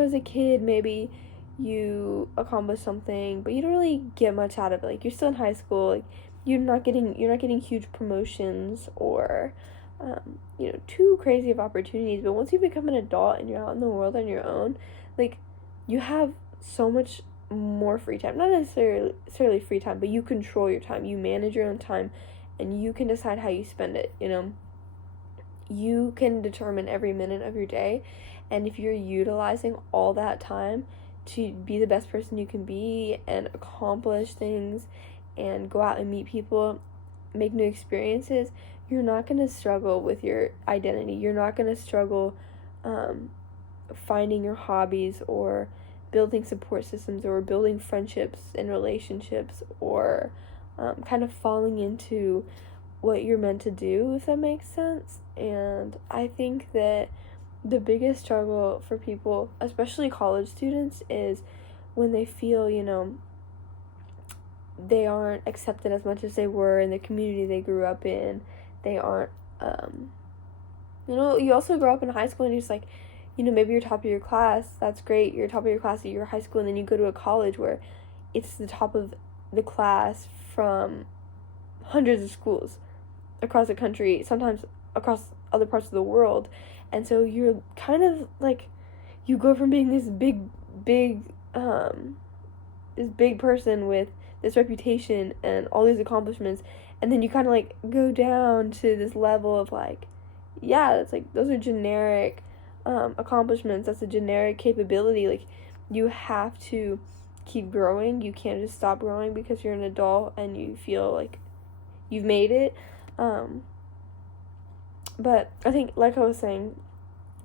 as a kid, maybe you accomplish something, but you don't really get much out of it. Like, you're still in high school, like, you're not getting huge promotions or too crazy of opportunities. But once you become an adult and you're out in the world on your own, like, you have so much more free time. Not necessarily free time, but you control your time. You manage your own time, and you can decide how you spend it. You can determine every minute of your day, and if you're utilizing all that time to be the best person you can be and accomplish things and go out and meet people, make new experiences, you're not going to struggle with your identity. You're not going to struggle finding your hobbies or building support systems or building friendships and relationships or kind of falling into what you're meant to do, if that makes sense. And I think that the biggest struggle for people, especially college students, is when they feel, they aren't accepted as much as they were in the community they grew up in. They aren't, you also grow up in high school and you're just like, maybe you're top of your class. That's great. You're top of your class at your high school, and then you go to a college where it's the top of the class from hundreds of schools across the country, sometimes across other parts of the world. And so you're kind of like, you go from being this big person with this reputation and all these accomplishments, and then you kind of like go down to this level of like, yeah, it's like those are generic accomplishments. That's a generic capability. Like, you have to keep growing. You can't just stop growing because you're an adult and you feel like you've made it. But I think, like I was saying,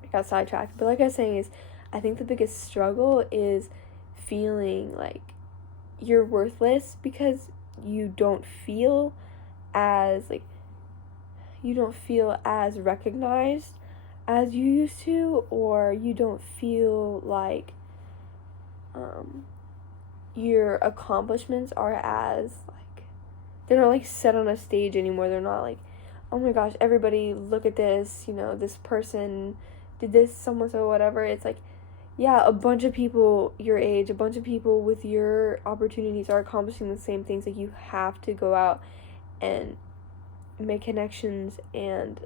I got sidetracked, but like I was saying, is I think the biggest struggle is feeling like you're worthless because you don't feel as recognized as you used to, or you don't feel like your accomplishments are as like, they're not like set on a stage anymore. They're not like, oh my gosh, everybody look at this, this person did this, someone so whatever. It's like, yeah, a bunch of people your age, a bunch of people with your opportunities are accomplishing the same things. Like, you have to go out and make connections and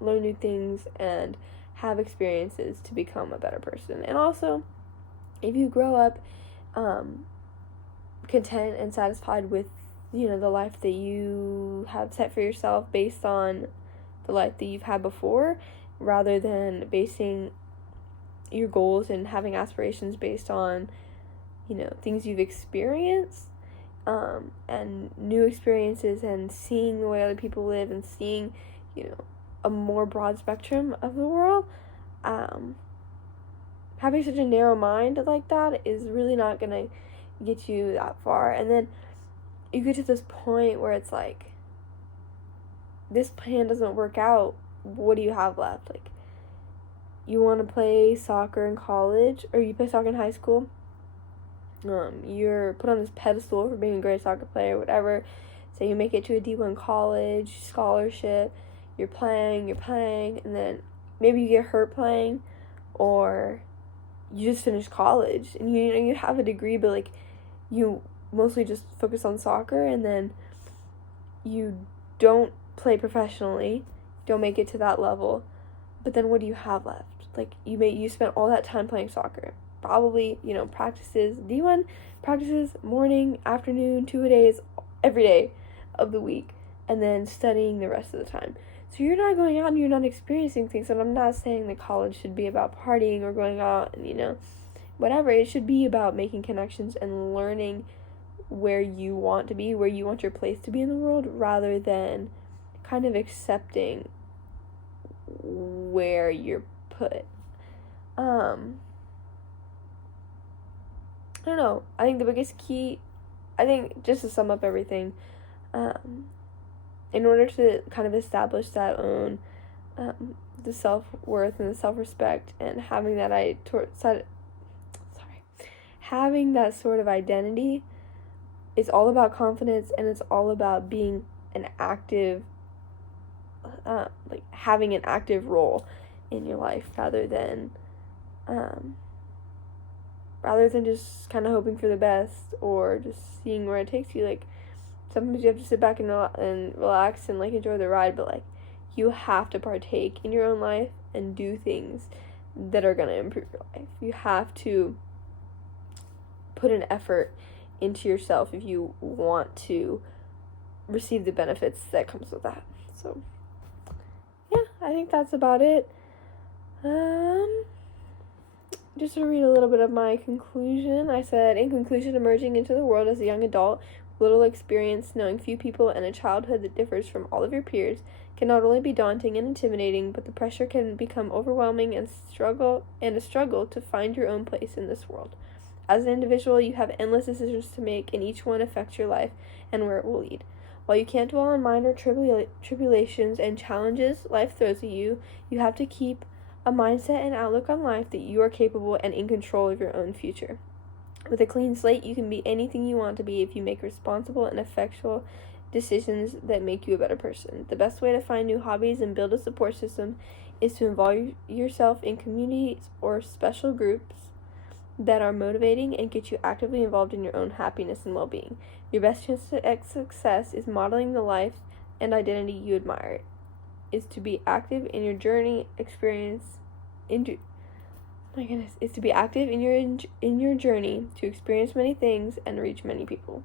learn new things and have experiences to become a better person. And also, if you grow up content and satisfied with the life that you have set for yourself based on the life that you've had before, rather than basing your goals and having aspirations based on things you've experienced, and new experiences, and seeing the way other people live, and seeing a more broad spectrum of the world, having such a narrow mind like that is really not gonna get you that far. And then you get to this point where it's like, this plan doesn't work out, what do you have left? Like, you want to play soccer in college, or you play soccer in high school, you're put on this pedestal for being a great soccer player, whatever. So you make it to a D1 college scholarship, you're playing, and then maybe you get hurt playing, or you just finish college and you have a degree, but like, you mostly just focus on soccer, and then you don't play professionally, don't make it to that level. But then what do you have left? Like, you spent all that time playing soccer, probably practices, D1 practices, morning, afternoon, 2 days, every day of the week, and then studying the rest of the time. So you're not going out and you're not experiencing things. And I'm not saying that college should be about partying or going out and whatever. It should be about making connections and learning where you want to be, where you want your place to be in the world, rather than kind of accepting where you're put. I don't know. I think the biggest key, just to sum up everything, in order to kind of establish that own, the self-worth and the self-respect, and having having that sort of identity, is all about confidence, and it's all about being an active, having an active role in your life, rather than rather than just kind of hoping for the best or just seeing where it takes you. Like, sometimes you have to sit back and relax and, like, enjoy the ride, but, like, you have to partake in your own life and do things that are going to improve your life. You have to put an effort into yourself if you want to receive the benefits that comes with that. So, yeah, I think that's about it. Just to read a little bit of my conclusion, I said, in conclusion, emerging into the world as a young adult, little experience, knowing few people, and a childhood that differs from all of your peers can not only be daunting and intimidating, but the pressure can become overwhelming and a struggle to find your own place in this world. As an individual, you have endless decisions to make, and each one affects your life and where it will lead. While you can't dwell on minor tribulations and challenges life throws at you, you have to keep a mindset and outlook on life that you are capable and in control of your own future. With a clean slate, you can be anything you want to be if you make responsible and effectual decisions that make you a better person. The best way to find new hobbies and build a support system is to involve yourself in communities or special groups that are motivating and get you actively involved in your own happiness and well-being. Your best chance to success is modeling the life and identity you admire. Is to be active in your journey, is to be active in your journey to experience many things and reach many people.